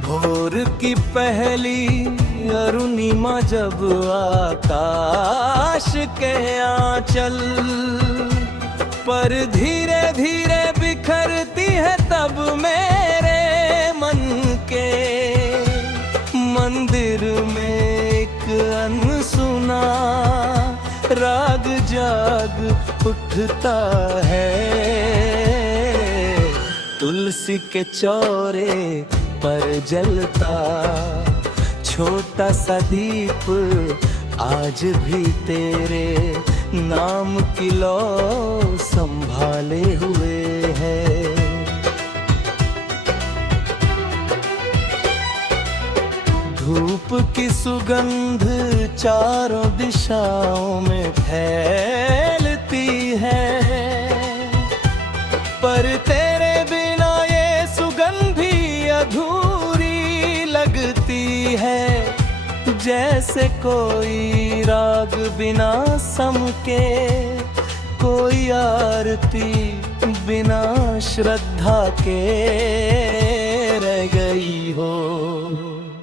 भोर की पहली अरुणिमा जब आकाश के आंचल पर धीरे धीरे बिखरती है, तब मेरे मन के मंदिर में एक अनसुना राग जाग उठता है। तुलसी के चौरे पर जलता छोटा सा दीप आज भी तेरे नाम की लौ संभाले हुए है। धूप की सुगंध चारों दिशाओं में फैलती है, पर तेरे बिना ये सुगंध भी अधूरी लगती है। जैसे कोई राग बिना सम के, कोई आरती बिना श्रद्धा के रह गई हो।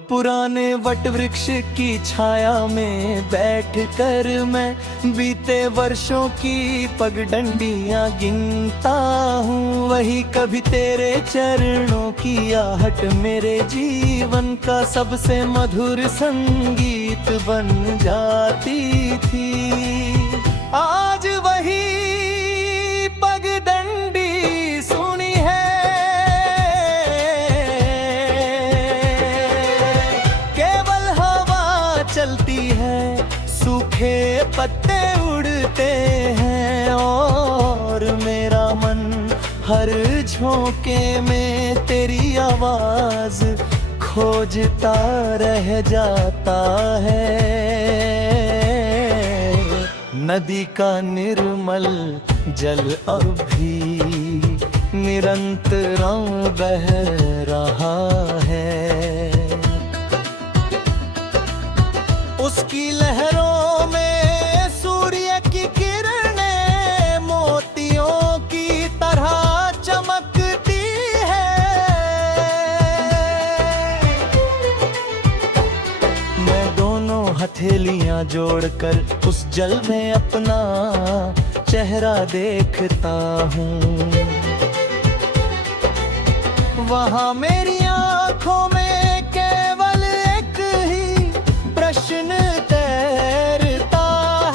पुराने वट वृक्ष की छाया में बैठकर मैं बीते वर्षों की पगडंडियां गिनता हूँ। वही कभी तेरे चरणों की आहट मेरे जीवन का सबसे मधुर संगीत बन जाती थी। आज वही पगडंडी सुनी है, चलती है, सूखे पत्ते उड़ते हैं और मेरा मन हर झोंके में तेरी आवाज खोजता रह जाता है। नदी का निर्मल जल अभी निरंतर बह रहा है। उसकी लहरों में सूर्य की किरणें मोतियों की तरह चमकती है। मैं दोनों हथेलियां जोड़कर उस जल में अपना चेहरा देखता हूँ। वहाँ मेरी आँखों में केवल एक ही प्रश्न तैरता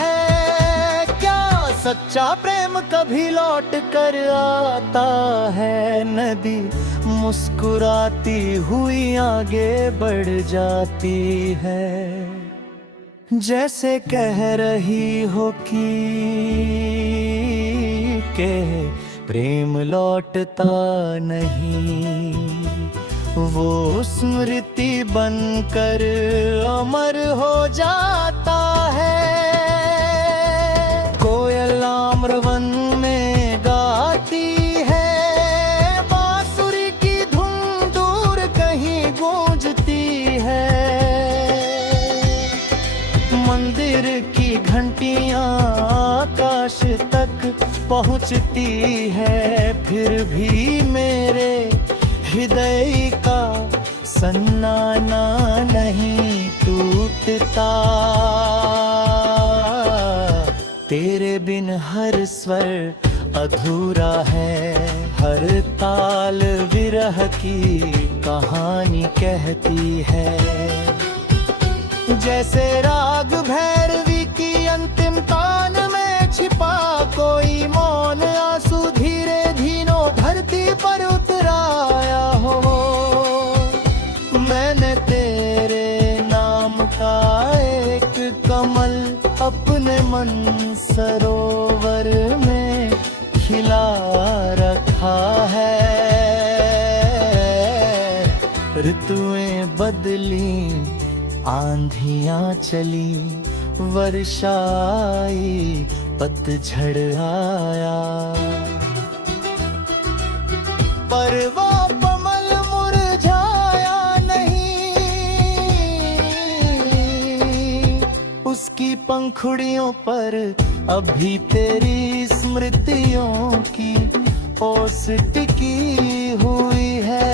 है, क्या सच्चा प्रेम कभी लौट कर आता है। नदी मुस्कुराती हुई आगे बढ़ जाती है, जैसे कह रही हो कि प्रेम लौटता नहीं। वो स्मृति बनकर अमर हो जाता है। कोयल आम्रवन में गाती है, बांसुरी की धुन दूर कहीं गूंजती है। मंदिर की घंटियां आकाश तक पहुंचती है, फिर भी मेरे हृदय का सन्नाटा नहीं टूटता। तेरे बिन हर स्वर अधूरा है, हर ताल विरह की कहानी कहती है। जैसे राग भैरवी की अंतिम तान में छिपा कोई मौन आंसू धीरे धीरे धरती पर उतराया हो। मैंने तेरे नाम का एक कमल अपने मन सरोवर में खिला रखा है। ऋतुएं बदली, आंधियां चली, वर्षा आई, पतझड़ आया, पर वो कमल मुरझाया नहीं। उसकी पंखुड़ियों पर अभी तेरी स्मृतियों की ओस टिकी हुई है।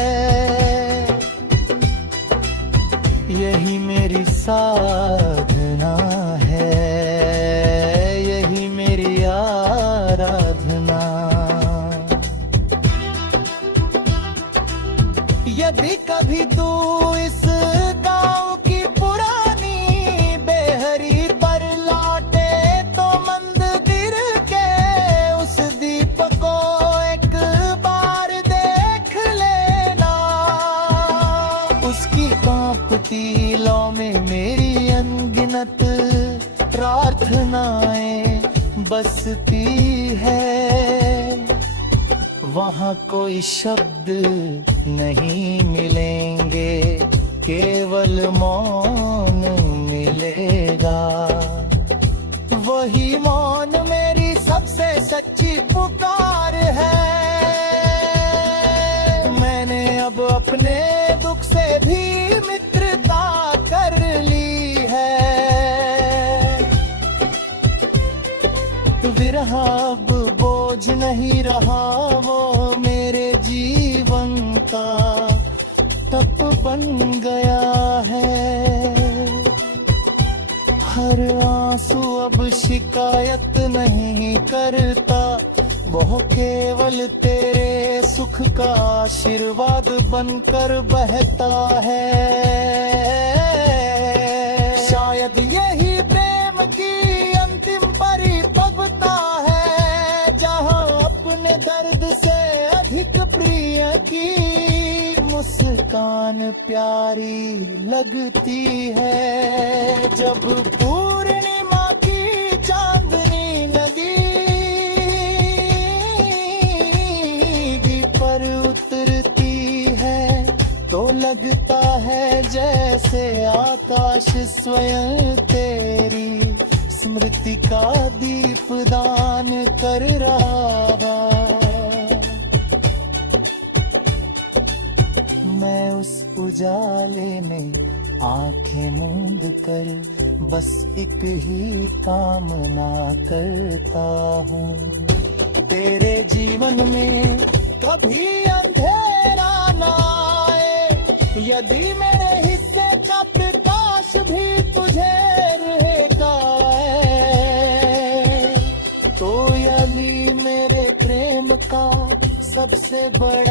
यदि कभी तू इस गांव की पुरानी बेहरी पर लौटे तो मंदिर के उस दीप को एक बार देख लेना। उसकी कांपती लौ में मेरी अनगिनत प्रार्थनाएं बसती है। वहाँ कोई शब्द नहीं मिलेंगे, केवल मौन मिलेगा। वही मौन मेरी सबसे सच्ची पुकार है। मैंने अब अपने दुख से भी मित्रता कर ली है। विरह अब बोझ नहीं रहा, वो मेरे जीवन का तप बन गया है। हर आंसू अब शिकायत नहीं करता, वो केवल तेरे सुख का आशीर्वाद बनकर बहता है। शायद यही प्रेम की अंतिम परिपक्वता है, जहां अपने दर्द से अधिक प्रिय की मुस्कान प्यारी लगती है। जब पूर्णिमा की चांदनी नदी पर उतरती है तो लगता है जैसे आकाश स्वयं तेरी स्मृति का दीपदान कर रहा। मैं उस उजाले में आंखें मूंद कर बस एक ही कामना करता हूँ, तेरे जीवन में कभी अंधेरा ना आए। यदि मेरे हिस्से का प्रकाश भी तुझे रहेगा तो यही मेरे प्रेम का सबसे बड़ा